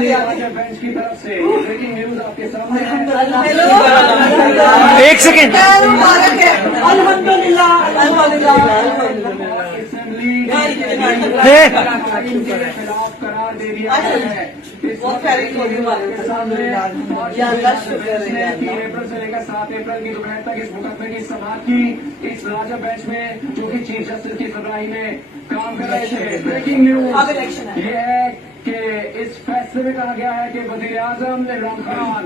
Bench की तरफ से ब्रेकिंग न्यूज आपके सामने है। एक सेकेंड। अल्हम्दुलिल्लाह असेंबली के खिलाफ करार दे दिया है। बहुत प्यारी अप्रैल से लेकर 7 अप्रैल की दोपहर तक इस मुकदमे की समाप्त की। इस राजा बेंच में जो कि चीफ जस्टिस की फरमाही में काम कर रहे थे। ब्रेकिंग न्यूज ये है कि इस फैसले में कहा गया है कि वजीर आजम इमरान खान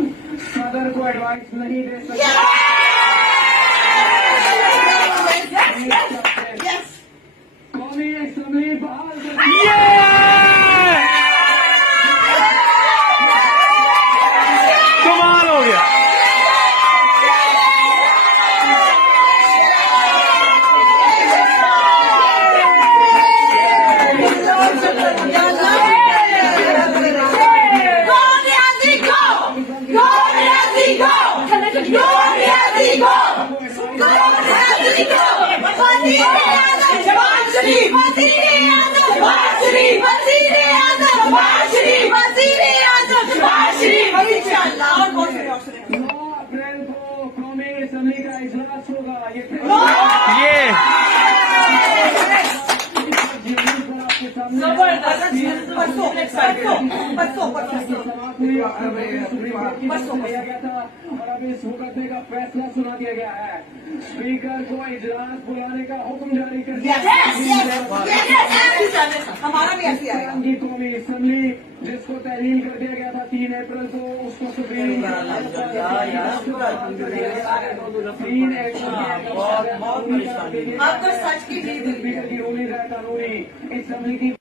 सदर को एडवाइस नहीं दे सकते। कौमी असेंबली बहाल कमाल हो गया। अप्रैल को कौमी असेंबली का इजलास होगा। ये गया था और अब इस मुकदमे का फैसला सुना दिया गया है। स्पीकर को इजलास बुलाने का हुक्म जारी कर दिया। हमारा भी ऐसी आएगा। की कौमी असेंबली जिसको तहलील कर दिया गया था 3 अप्रैल को, उसको सुप्रीम 3 अब तो सच की स्पीकर की रूलिंग है कानूनी असेंबली की